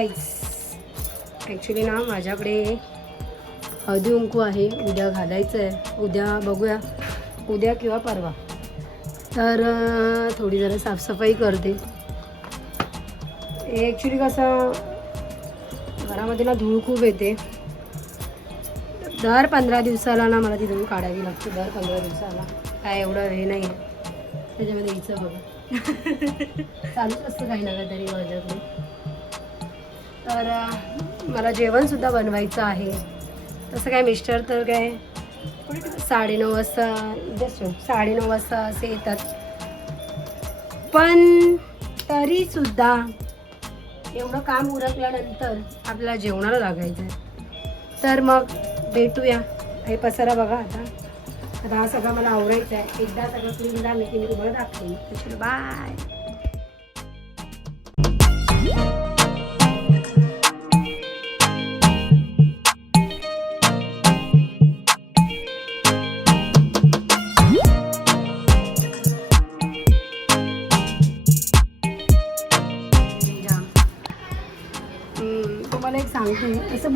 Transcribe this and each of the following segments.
गाईस, actually ना माझ्याकडे हळदी कुंकू आहे, उद्या घालायचं आहे. उद्या बघूया, उद्या किंवा परवा. तर थोडी जरा साफसफाई करते. ॲक्च्युली कसं घरामध्ये ना धूळ खूप येते. दर 15 दिवसाला ना मला ती धूळ काढावी लागते. दर 15 दिवसाला काय एवढं हे नाही आहे त्याच्यामध्ये. हिचं बघा चालूच असतं काही ना काहीतरी माझ्याकडे. तर मला जेवणसुद्धा बनवायचं आहे. तसं काय मिस्टर तर काय 9:30 वाजता, जस्ट 9:30 वाजता असे येतात. पण तरीसुद्धा एवढं काम उरकल्यानंतर आपल्याला जेवणाला लागायचं आहे. तर मग भेटूया. हे पसारा बघा आता हा सगळं मला आवरायचं आहे. एकदा सगळं क्लीन झालं की मी तुम्हाला दाखवेन. चलो बाय. तुम्हाला एक सांगते, असं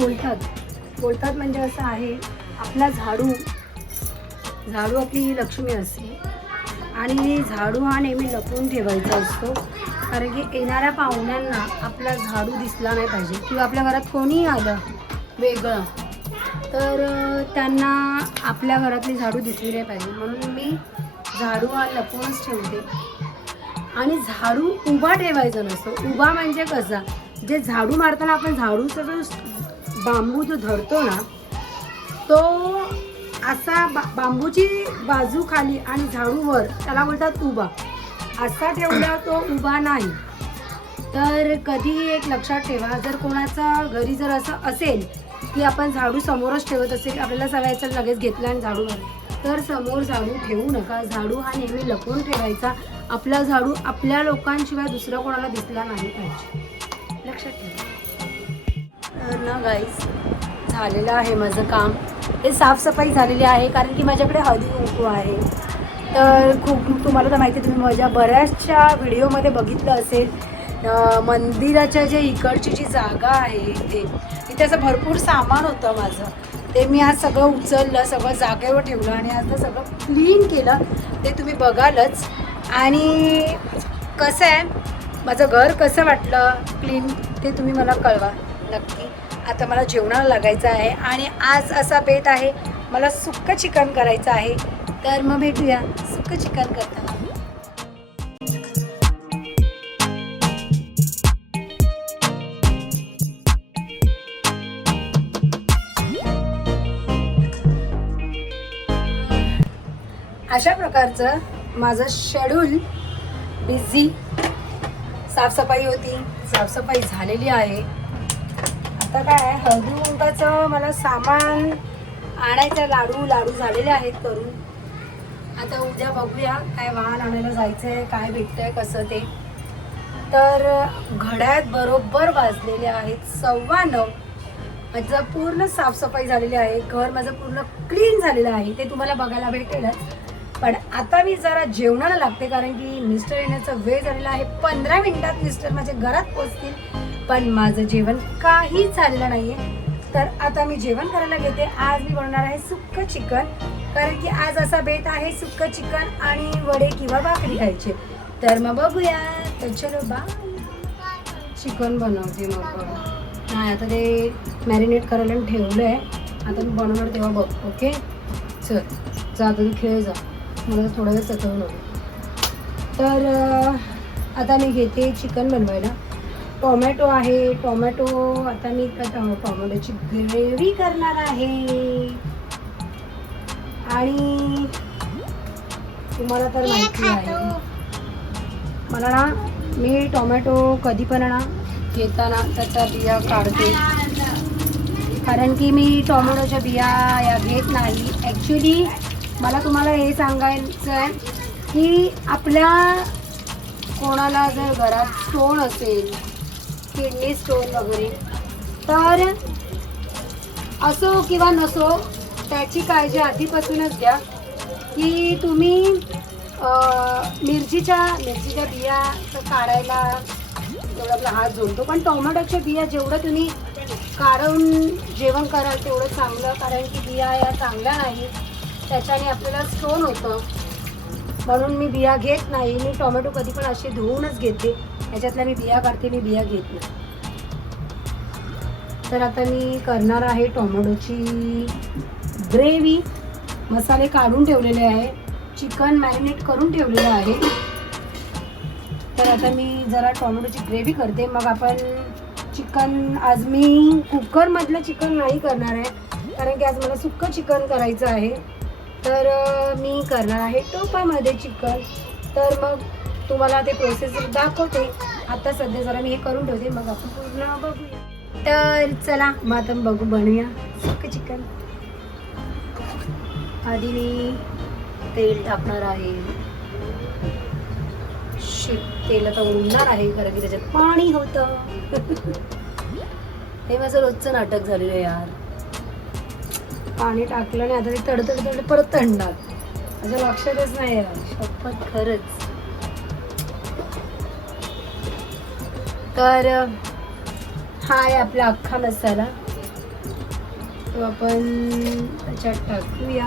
बोलतात म्हणजे असं आहे, आपला झाडू आपली लक्ष्मी असते आणि झाडू हा नेहमी लपवून ठेवायचा असतो. कारण की येणाऱ्या पाहुण्यांना आपला झाडू दिसला नाही पाहिजे, किंवा आपल्या घरात कोणीही आलं वेगळं तर त्यांना आपल्या घरातली झाडू दिसली नाही पाहिजे. म्हणून मी झाडू हा लपवूनच ठेवते. आणि झाडू उभा ठेवायचा नसतो. उभा म्हणजे कसा, जे झाडू मारताना आपण झाडूचा जो बांबू जो धरतो ना, तो असा बांबूची बाजू खाली आणि झाडू वर, त्याला बोलतात उभा. असा ठेवला तो उभा नाही. तर कधीही एक लक्षात ठेवा, जर कोणाचा घरी जर असं असेल की आपण झाडू समोरच ठेवत असेल, आपल्याला सगळ्याचं लगेच घेतला आणि झाडू तर समोर झाडू ठेवू नका. झाडू हा नेहमी लपवून ठेवायचा. आपला झाडू आपल्या लोकांशिवाय दुसऱ्या कोणाला दिसला नाही पाहिजे, लक्षात ठेवा. तर ना गाईस, झालेलं आहे माझं काम. हे साफसफाई झालेली आहे कारण की माझ्याकडे हळदी कुंकू आहे. तर खूप तुम्हाला तर माहिती आहे, तुम्ही माझ्या बऱ्याचशा व्हिडिओमध्ये बघितलं असेल, मंदिराच्या जे इकडची जी जागा आहे इथे असं भरपूर सामान होतं माझं. ते मी आज सगळं उचललं, सगळं जागेवर ठेवलं आणि आज ते सगळं क्लीन केलं. ते तुम्ही बघालच. आणि कसं आहे, माझं घर कसं वाटलं क्लीन ते तुम्ही मला कळवा नक्की. आता मला जेवणाला लागायचं आहे आणि आज असा बेत आहे, मला सुक्कं चिकन करायचं आहे. तर मग भेटूया सुक्कं चिकन करताना. अशा प्रकारचं माझं शेड्यूल बिझी. साफसफाई होती, साफसफाई झालेली आहे. आता काय हळदी कुंकाचं मला सामान आणायचं, लाडू झालेले आहेत करून. आता उद्या बघूया काय वाहन आणायला जायचं आहे, काय भेटतंय कसं ते. तर घड्याळात बरोबर वाजलेले आहेत 9:15. माझं पूर्ण साफसफाई झालेली आहे. घर माझं पूर्ण क्लीन झालेलं आहे, ते तुम्हाला बघायला भेटेलच. पण आता मी जरा जेवणाला लागते कारण की मिस्टर येण्याचा वेळ झालेला आहे. 15 मिनिटात मिस्टर माझ्या घरात पोहोचतील. पण माझं जेवण काहीच झालेलं नाही आहे. तर आता मी जेवण करायला घेते. आज मी बनवणार आहे सुक्कं चिकन, कारण की आज असा बेत आहे सुक्कं चिकन आणि वडे किंवा भाकरी खायचे. तर मग बघूया. तर चलो बाय. चिकन बनवते मग. नाही आता ते मॅरिनेट करायला ठेवलं आहे. आता मी बनवणार तेव्हा बघ. ओके चल, जा तू खेळ जा, मला थोडा वेळ चटवून नको. तर आता मी घेते चिकन बनवायला. टोमॅटो आहे, टोमॅटो आता मी टोमॅटोची ग्रेव्ही करणार आहे. आणि तुम्हाला तर माहिती आहे मला ना, मी टोमॅटो कधी पण ना घेताना त्याच्या बिया काढते, कारण की मी टोमॅटोच्या बिया या घेत नाही. ॲक्च्युली मला तुम्हाला हे सांगायचं आहे की आपल्या कोणाला जर घरात स्टोन असेल, किडनी स्टोन वगैरे, तर असो किंवा नसो, त्याची काळजी आधीपासूनच घ्या. की तुम्ही मिरचीच्या बिया काढायला तेवढं आपला हात जोडतो. पण टोमॅटोच्या बिया जेवढं तुम्ही काढून जेवण कराल तेवढं चांगलं, कारण की बिया या चांगल्या नाही, त्याच्याने आपल्याला स्टोन होतं. म्हणून मी बिया घेत नाही. मी टोमॅटो कधी पण असे धुवूनच घेते, त्याच्यातल्या मी बिया काढते, मी बिया घेत नाही. तर आता मी करणार आहे टोमॅटोची ग्रेव्ही. मसाले काढून ठेवलेले आहे, चिकन मॅरिनेट करून ठेवलेलं आहे. तर आता मी जरा टोमॅटोची ग्रेव्ही करते, मग आपण चिकन, आज मी कुकरमधलं चिकन नाही करणार आहे, कारण की आज मला सुक्कं चिकन करायचं आहे. तर मी करणार आहे टोपामध्ये चिकन. तर मग तुम्हाला ते प्रोसेस दाखवते. आता सध्या जरा मी हे करून ठेवते, मग आपण पूर्ण बघूया. तर चला मग आता बघू, बनवूया सुक्कं चिकन. आधी मी तेल टाकणार आहे. तेल आता उडणार आहे, कारण की त्याच्यात पाणी होतं. हे माझं रोजचं नाटक झालेलं आहे यार. पाणी टाकलं नाही, आता ते तडतड परत तडणार. माझ्या लक्षातच नाही यार, शपथ खरंच. तर हा आहे आपला अख्खा मसाला, तो आपण त्याच्यात टाकूया.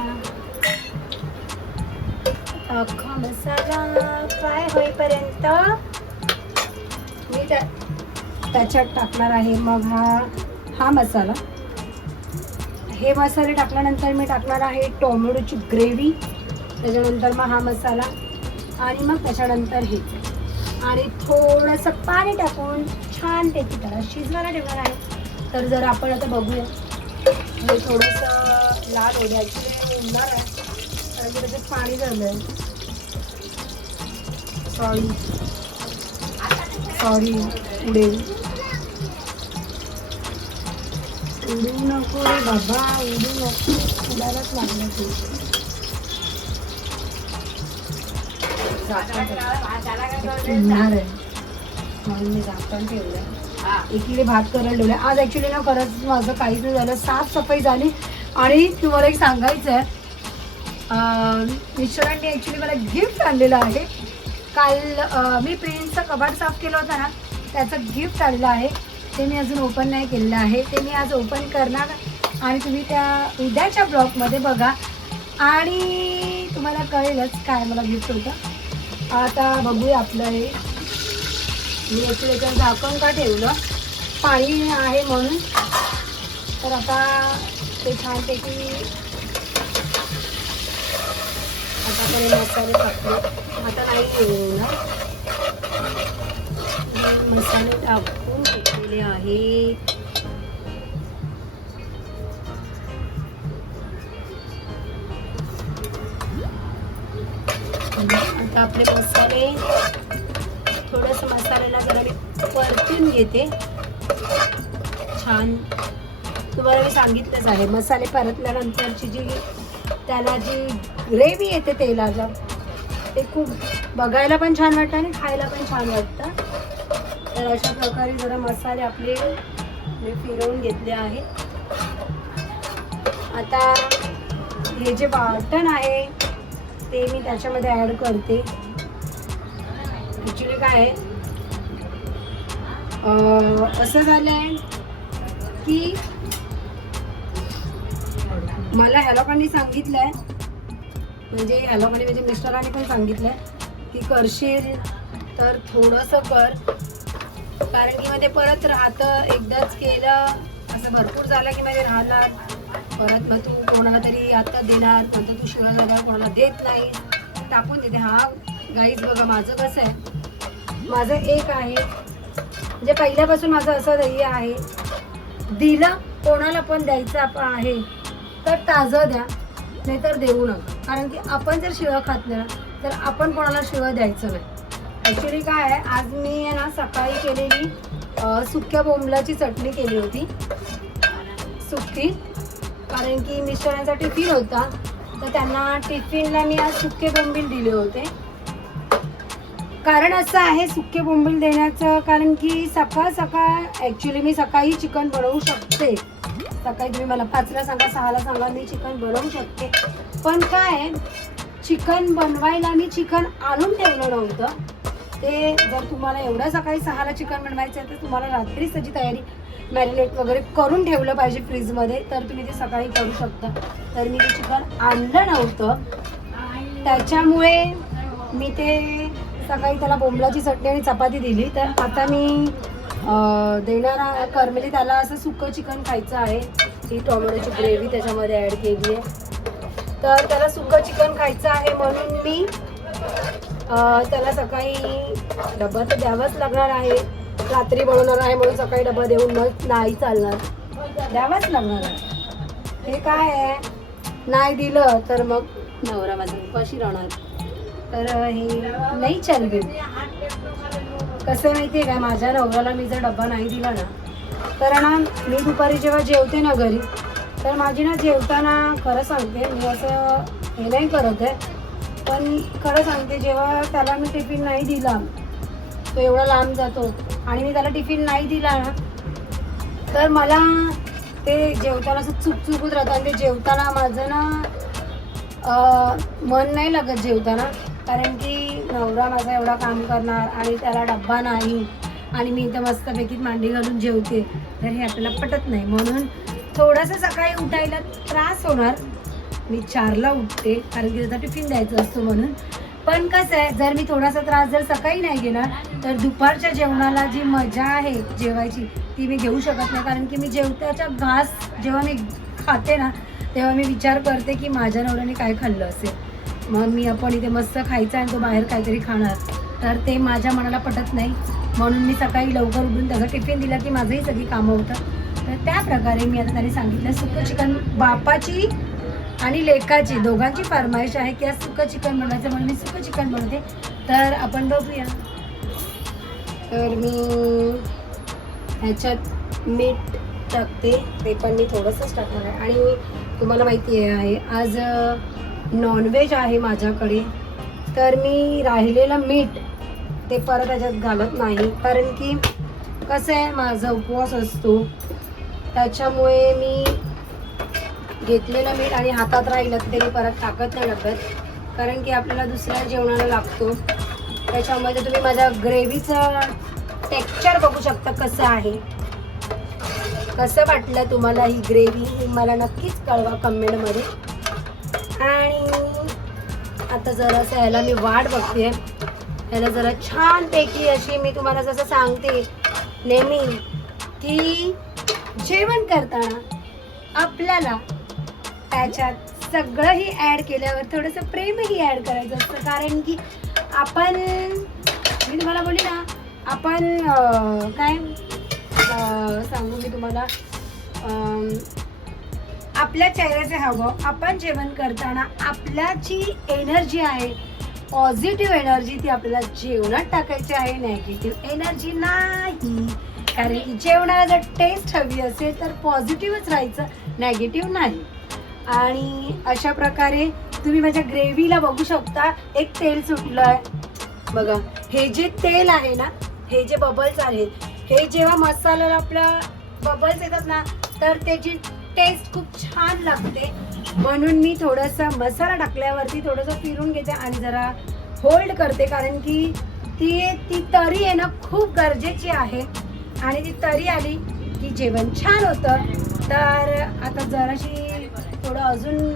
अख्खा मसाला फ्राय होईपर्यंत मी त्याच्यात टाकणार आहे. मग हा मसाला, हे मसाले टाकल्यानंतर मी टाकणार आहे टोमॅटोची ग्रेव्ही, त्याच्यानंतर मग हा मसाला, आणि मग त्याच्यानंतर हे, आणि थोडंसं पाणी टाकून छान त्याची त्याला शिजवायला ठेवणार आहे. तर जर आपण आता बघूया, हे थोडंसं लाल होण्याची उडणार आहे, कारण की त्याच्यात पाणी झालं आहे. सॉरी उडेल. उडू नको रे बाबा, उडू नको, उडायलाच लागलं ते. उडणार आहे म्हणून मी झाकण ठेवलं. इकडे भात करायला ठेवलं. आज ॲक्च्युली ना खरंच माझं काहीच नाही झालं, साफसफाई झाली. आणि तुम्हाला एक सांगायचं आहे, मिस्टरांनी ॲक्च्युली मला गिफ्ट आणलेलं आहे. काल मी प्रिन्सचा कबाड साफ केलं होतं ना, त्याचं गिफ्ट आलेलं आहे. ते मी अजून ओपन नाही केलेलं आहे, ते मी आज ओपन करणार, आणि तुम्ही त्या उद्याच्या ब्लॉगमध्ये बघा आणि तुम्हाला कळेलच काय मला गिफ्ट होतं. आता बघूया आपलं हे. मी ॲक्च्युली याच्यावर झाकण का ठेवलं, पाणी आहे म्हणून. तर आता ते छानपैकी आता आपण मसाले टाकले. आता नाही येणार, मसाले टाकून घेतलेले आहेत. आता आपले मसाले, थोडंसं मसाल्याला जरा मी परतून घेते छान. तुम्हाला मी सांगितलंच आहे, मसाले परतल्यानंतरची जी त्याला जी ग्रेव्ही येते तेलाला, ते खूप बघायला पण छान वाटतं आणि खायला पण छान वाटतं. तर अशा प्रकारे जरा मसाले आपले मी फिरवून घेतले आहे. आता हे जे वाटण आहे ते मी त्याच्यामध्ये ॲड करते. ॲक्च्युली काय आहे, असं झालं आहे की मला ह्या लोकांनी सांगितलं आहे, म्हणजे ह्या लोकांनी म्हणजे मिस्टरांनी पण सांगितलं आहे की करशील तर थोडंसं कर, कारण की मग ते परत राहतं. एकदाच केलं असं भरपूर झालं की मध्ये राहणार, परत मग तू कोणाला तरी आता देणार, नंतर तू शिळं झाल्यावर कोणाला देत नाही, टाकून देते. हा गाईज बघा माझं कसं आहे, माझं एक आहे, म्हणजे पहिल्यापासून माझं असं ध्येय आहे, दिलं कोणाला पण द्यायचं आहे तर ताजं द्या, नाहीतर देऊ नका. कारण की आपण जर शिळं खात नाही तर आपण कोणाला शिळं द्यायचं नाही. ॲक्च्युली काय आहे, आज मी आहे ना सकाळी केलेली सुक्या बोंबलाची चटणी केली होती, सुकी, कारण की मिस्टरांचा टिफिन होता, तर त्यांना टिफिनला मी आज सुके बोंबील दिले होते. कारण असं आहे सुके बोंबील देण्याचं, कारण की सकाळ सकाळ ॲक्च्युली मी सकाळी चिकन बनवू शकते. सकाळी तुम्ही मला 5ला सांगा, 6ला सांगा, मी चिकन बनवू शकते. पण काय चिकन बनवायला मी चिकन आणून ठेवलं नव्हतं, ते जर तुम्हाला एवढ्या सकाळी 6ला चिकन बनवायचं आहे तर तुम्हाला रात्रीच त्याची तयारी मॅरिनेट वगैरे करून ठेवलं पाहिजे फ्रीजमध्ये, तर तुम्ही ते सकाळी करू शकता. तर मी ते चिकन आणलं नव्हतं, त्याच्यामुळे मी ते सकाळी त्याला बोंबलाची चटणी आणि चपाती दिली. तर आता मी देणारा करमेली त्याला असं सुकं चिकन खायचं आहे. ही टोमॅटोची ग्रेव्ही त्याच्यामध्ये ॲड केली आहे, तर त्याला सुकं चिकन खायचं आहे म्हणून मी त्याला सकाळी डबा तर द्यावाच लागणार आहे. रात्री बनवणार आहे म्हणून सकाळी डबा देऊन मग नाही चालणार, द्यावाच लागणार आहे. हे काय आहे, नाही दिलं तर मग नवरा माझा उपाशी राहणार, तर हे नाही चालवे. कसं माहिती आहे काय, माझ्या नवऱ्याला मी जर डबा नाही दिला ना तर ना मी दुपारी जेव्हा जेवते ना घरी, तर माझी ना जेवताना खरं सांगते मी असं हे नाही करत आहे, पण खरं सांगते जेव्हा त्याला मी टिफिन नाही दिला, तो एवढा लांब जातो आणि मी त्याला टिफिन नाही दिला ना तर मला ते जेवताना असं चुकचुकत राहतं आणि ते जेवताना माझं ना मन नाही लागत जेवताना, कारण की नवरा माझा एवढा काम करणार आणि त्याला डब्बा नाही आणि मी इथं मस्तपैकी मांडी घालून जेवते, तर हे आपल्याला पटत नाही. म्हणून थोडंसं सकाळी उठायला त्रास होणार. मी 4ला उठते कारण की त्याचा टिफिन द्यायचा असतो म्हणून. पण कसं आहे, जर मी थोडासा त्रास जर सकाळी नाही गेला तर दुपारच्या जेवणाला जी मजा आहे जेवायची ती मी घेऊ शकत नाही, कारण की मी जेवताच्या घास जेव्हा मी खाते ना तेव्हा मी विचार करते की माझ्या नवऱ्याने काय खाल्लं असेल, मग मी आपण इथे मस्त खायचं आणि तो बाहेर काहीतरी खाणार, तर ते माझ्या मनाला पटत नाही. म्हणून मी सकाळी लवकर उठून त्याचा टिफिन दिला की माझंही सगळी कामं होतं. तर त्या प्रकारे मी आता त्यांनी सांगितलं सुकं चिकन, बापाची आणि लेकाची दोघांची फरमाईश आहे की आज सुकं चिकन बनवायचं म्हणून मी सुकं चिकन बनवते. तर आपण बघूया. तर मी ह्याच्यात मीठ टाकते, ते पण मी थोडंसंच टाकणार आहे. आणि तुम्हाला माहिती आहे आज नॉनव्हेज आहे माझ्याकडे, तर मी राहिलेलं मीठ ते परत त्याच्यात घालत नाही, कारण की कसं आहे माझा उपवास असतो, त्याच्यामुळे मी घेतलेलं मीठ आणि हातात राहिलं ते मी परत टाकत नाही लागत, कारण की आपल्याला दुसऱ्या जेवणाला लागतो. त्याच्यामध्ये तुम्ही माझ्या ग्रेव्हीचं टेक्स्चर बघू शकता कसं आहे. कसं वाटलं तुम्हाला ही ग्रेव्ही हे मला नक्कीच कळवा कमेंटमध्ये. आणि आता जरासं ह्याला मी वाट बघते, ह्याला जरा छानपैकी अशी मी तुम्हाला जसं सांगते नेहमी की जेवण करताना आपल्याला त्याच्यात सगळंही ॲड केल्यावर थोडंसं प्रेमही ॲड करायचं असतं, कारण की आपण मी तुम्हाला बोलली ना आपण काय सांगू मी तुम्हाला, आपल्या चेहऱ्याचे हावभाव आपण जेवण करताना आपल्या जी एनर्जी आहे पॉझिटिव्ह एनर्जी ती आपल्याला जेवणात टाकायची आहे, नेगेटिव्ह एनर्जी नाही. कारण की जेवणाला जर टेस्ट हवी असेल तर पॉझिटिव्हच राहायचं, नेगेटिव्ह नाही. आणि अशा प्रकारे तुम्ही माझ्या ग्रेव्हीला बघू शकता एक तेल सुटलं आहे बघा. हे जे तेल आहे ना, हे जे बबल्स आहेत, हे जेव्हा मसाल्याला आपल्या बबल्स येतात ना तर त्याची टेस्ट खूप छान लागते. म्हणून मी थोडंसं मसाला टाकल्यावरती थोडंसं फिरून घेते आणि जरा होल्ड करते, कारण की ती तरी आहे ना खूप गरजेची आहे आणि ती तरी आली की जेवण छान होतं. तर आता जराशी थोडं अजून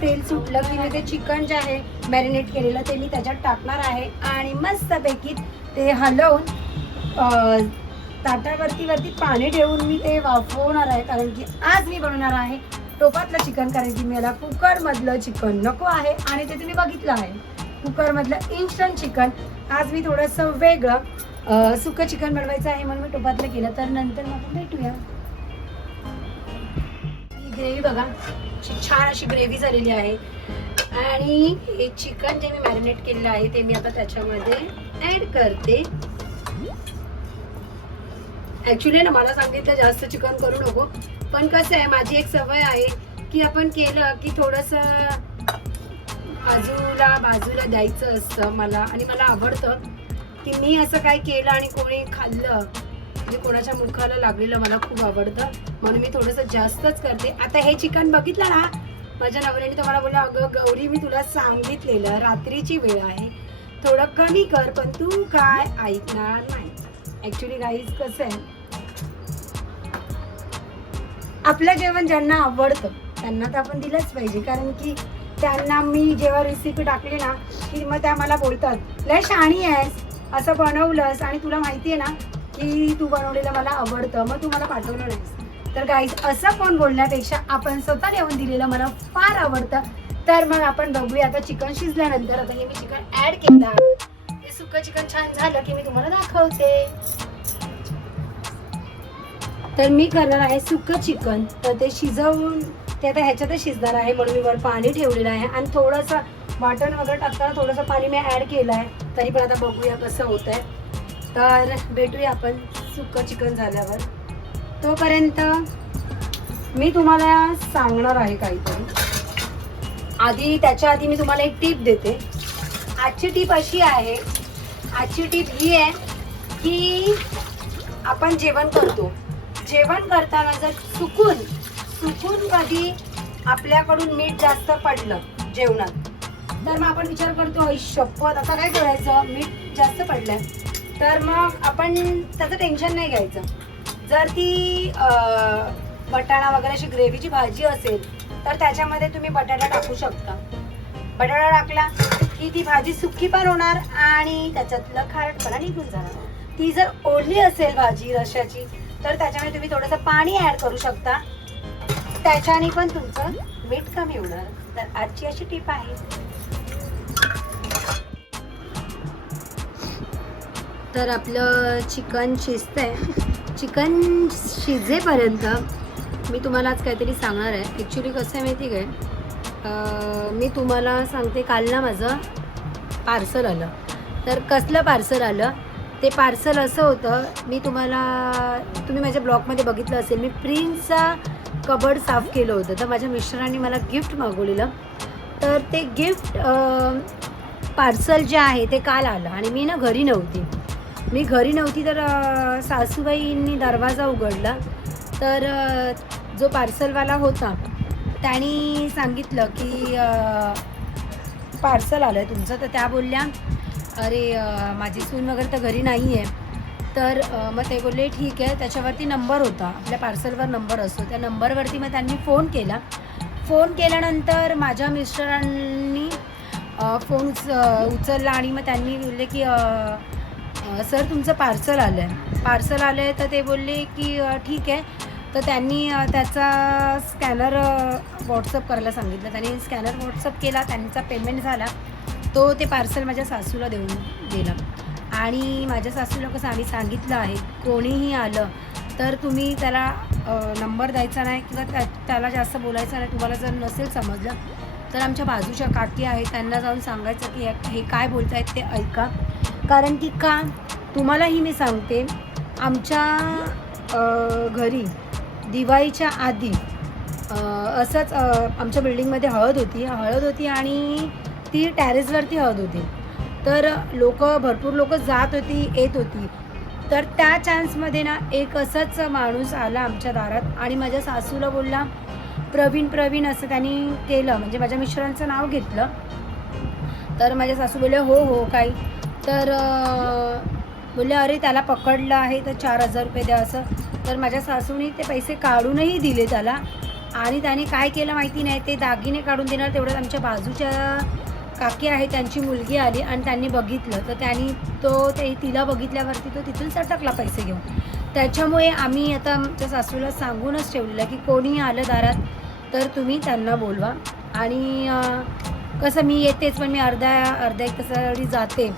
तेल सुटलं की मी ते चिकन जे आहे मॅरिनेट केलेलं ते मी त्याच्यात टाकणार आहे आणि मस्तपैकी ते हलवून ताटावरती पाणी ठेवून मी ते वाफवणार आहे, कारण की आज मी बनवणार आहे टोपातलं चिकन, कारण की मला कुकरमधलं चिकन नको आहे आणि ते तुम्ही बघितलं आहे कुकरमधलं इन्स्टंट चिकन. आज मी थोडंसं वेगळं सुकं चिकन बनवायचं आहे म्हणून मी टोपातलं केलं. तर नंतर मग भेटूया. ही ग्रेव्ही बघा छान अशी ग्रेव्ही झालेली आहे आणि हे चिकन जे मी मॅरिनेट केलेलं आहे ते मी आता त्याच्यामध्ये ॲड करते. ॲक्च्युली ना मला सांगितलं जास्त चिकन करू नको, पण कसं आहे माझी एक सवय आहे की आपण केलं की थोडंसं बाजूला द्यायचं असतं मला, आणि मला आवडतं की मी असं काय केलं आणि कोणी खाल्लं म्हणजे कोणाच्या मुखाला लागलेलं मला खूप आवडतं, म्हणून मी थोडंसं जास्तच करते. आता हे चिकन बघितलं ना माझ्या नवऱ्याने तर मला बोलला, अगं गौरी मी तुला सांगितलेलं रात्रीची वेळ आहे थोडं कमी कर, पण तू काय ऐकणार नाही. ॲक्च्युली गाईज कसं आहे, आपलं जेवण ज्यांना आवडतं त्यांना तर आपण दिलंच पाहिजे. कारण की त्यांना मी जेव्हा रेसिपी टाकली ना की मग त्या मला बोलतात लय शहाणी आहेस, असं बनवलंस आणि तुला माहिती आहे ना की तू बनवलेलं मला आवडतं, मग तू मला पाठवलं नाहीस. तर गाईज असं कोण बोलण्यापेक्षा आपण स्वतः जेवण दिलेलं मला फार आवडतं. तर मग आपण बघूया. आता चिकन शिजल्यानंतर आता हे मी चिकन ॲड केलं. हे सुकं चिकन छान झालं की मी तुम्हाला दाखवते. तर मी करणार आहे सुकं चिकन. तर ते शिजवून ते आता ह्याच्यातच शिजणार आहे, म्हणून मी वर पाणी ठेवलेलं आहे आणि थोडंसं वाटण वगैरे टाकताना थोडंसं पाणी मी ॲड केलं आहे. तरी पण आता बघूया कसं होतं आहे. तर भेटूया आपण सुकं चिकन झाल्यावर. तोपर्यंत मी तुम्हाला सांगणार आहे काहीतरी. त्याच्या आधी मी तुम्हाला एक टीप देते. आजची टीप अशी आहे, आजची टीप ही आहे की आपण जेवण करतो, जेवण करताना जर चुकून कधी आपल्याकडून मीठ जास्त पडलं जेवणात, तर मग आपण विचार करतो आई शपथ आता काय करायचं, मीठ जास्त पडलंय. तर मग आपण त्याचं टेन्शन नाही घ्यायचं. जर ती बटाणा वगैरे अशी ग्रेव्हीची भाजी असेल तर त्याच्यामध्ये तुम्ही बटाटा टाकू शकता. बटाटा टाकला की ती भाजी सुकी पण होणार आणि त्याच्यातलं खारटपणा निघून जाणार. ती जर ओली असेल भाजी रश्याची तर त्याच्यामध्ये तुम्ही थोडंसं पाणी ॲड करू शकता, त्याच्याने पण तुमचं मीठ कमी होणार. तर आजची अशी टीप आहे. तर आपलं चिकन शिजतंय. चिकन शिजेपर्यंत मी तुम्हाला आज काहीतरी सांगणार आहे. ॲक्च्युली कसं आहे माहिती काय, मी तुम्हाला सांगते, काल ना माझं पार्सल आलं. तर कसलं पार्सल आलं ते पार्सल असं होतं, मी तुम्ही माझ्या ब्लॉगमध्ये बघितलं असेल, मी प्रिन्सचा कबड साफ केलं होतं. तर माझ्या मिस्टरांनी मला गिफ्ट मागवलेलं. तर ते गिफ्ट पार्सल जे आहे ते काल आलं आणि मी घरी नव्हती. तर सासूबाईंनी दरवाजा उघडला. तर जो पार्सलवाला होता त्याने सांगितलं की पार्सल आलं आहे तुमचं. तर त्या बोलल्या अरे माझी सून वगैरे तर घरी नाही आहे. तर मग ते बोलले ठीक आहे. त्याच्यावरती नंबर होता, आपल्या पार्सलवर नंबर असतो, त्या नंबरवरती मग त्यांनी फोन केला. फोन केल्यानंतर माझ्या मिस्टरांनी फोन उचलला आणि मग त्यांनी बोलले की सर तुमचं पार्सल आलं आहे. तर ते बोलले की ठीक आहे. तर त्यांनी त्याचा स्कॅनर व्हॉट्सअप करायला सांगितलं. त्यांनी स्कॅनर व्हॉट्सअप केला, त्यांचा पेमेंट झाला. तो ते पार्सल माझ्या सासूला देऊन गेला. आणि माझ्या सासूला कसं आम्ही सांगितलं आहे, कोणीही आलं तर तुम्ही त्याला नंबर द्यायचा नाही किंवा त्याला जास्त बोलायचं नाही. तुम्हाला जर नसेल समजलं तर आमच्या बाजूच्या काकी आहेत त्यांना जाऊन सांगायचं की हे काय बोलत आहेत ते ऐका. कारण की का तुम्हालाही मी सांगते, आमच्या घरी दिवाळीच्या आधी असंच आमच्या बिल्डिंगमध्ये हळद होती आणि ती टॅरेसवरती हळद होती. तर भरपूर लोक जात होती येत होती. तर त्या चान्समध्ये ना एक असंच माणूस आला आमच्या दारात आणि माझ्या सासूला बोलला प्रवीण असं त्यांनी केलं, म्हणजे माझ्या मिस्टरांचं नाव घेतलं. तर माझ्या सासू बोलले हो काय. तर बोलले अरे त्याला पकडलं आहे तर 4,000 रुपये द्या असं. तर माझ्या सासूने ते पैसे काढूनही दिले त्याला. आणि त्याने काय केलं माहिती नाही, ते दागिने काढून देणार तेवढ्यात आमच्या बाजूच्या काकी आहे त्यांची मुलगी आली आणि त्यांनी बघितलं. तर त्यांनी तिला बघितल्यावरती तो तिथून सटकला पैसे घेऊन. त्याच्यामुळे आम्ही आता आमच्या सासूला सांगूनच ठेवलेलं की कोणी आलं दारात तर तुम्ही त्यांना बोलवा. आणि कसं मी येतेच पण मी अर्ध्या एक तासासाठी जाते,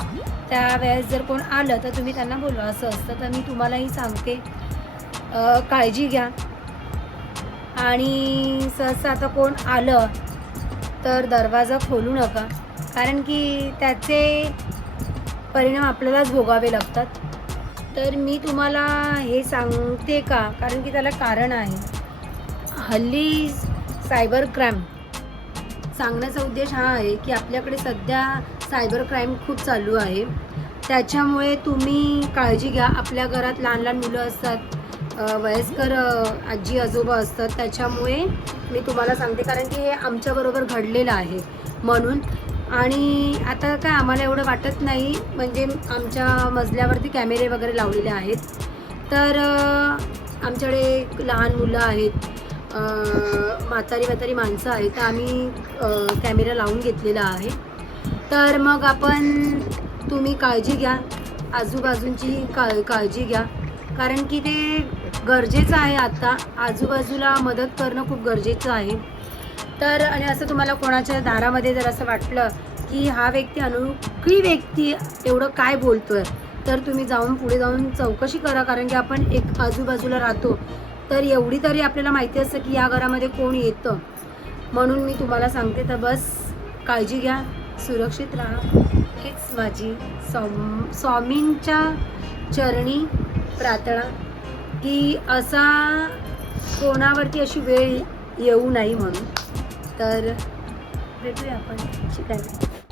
त्यावेळेस जर कोण आलं तर तुम्ही त्यांना बोलवा असं असतं. तर मी तुम्हालाही सांगते काळजी घ्या. आणि सहसा आता कोण आलं तर दरवाजा खोलू नका, कारण की त्याचे परिणाम आपल्यालाच भोगावे लागतात. तर मी तुम्हाला हे सांगते का, कारण की त्याला कारण आहे. हल्ली सायबर क्राईम सांगण्याचा उद्देश हा आहे की आपल्याकडे सध्या सायबर क्राईम खूप चालू आहे. त्याच्यामुळे तुम्ही काळजी घ्या. आपल्या घरात लहान मुलं असतात, वयस्कर आजी आजोबा असतात. त्याच्यामुळे मी तुम्हाला सांगते, कारण की हे आमच्याबरोबर घडलेलं आहे. म्हणून आणि आता काय आम्हाला एवढं वाटत नाही, म्हणजे आमच्या मजल्यावरती कॅमेरे वगैरे लावलेले आहेत. तर आमच्याकडे लहान मुलं आहेत, म्हातारी माणसं आहेत, तर आम्ही कॅमेरा लावून घेतलेला आहे. तर मग तुम्ही काळजी घ्या, आजूबाजूंची काळजी घ्या, कारण की ते गरजेचं आहे. आता आजूबाजूला मदत करणं खूप गरजेचं आहे. तर आणि असं तुम्हाला कोणाच्या दारामध्ये जर असं वाटलं की हा व्यक्ती अनोळखी व्यक्ती एवढं काय बोलतोय, तर तुम्ही पुढे जाऊन चौकशी करा, कारण की आपण एक आजूबाजूला राहतो, तर एवढी तरी आपल्याला माहिती असतं की या घरामध्ये कोण येतं. म्हणून मी तुम्हाला सांगते, तर बस काळजी घ्या, सुरक्षित राहा, हीच माझी स्वामींच्या चरणी प्रार्थना, की असा कोणावरती अशी वेळ येऊ नाही म्हणून. तर भेटूया आपण शिकायला.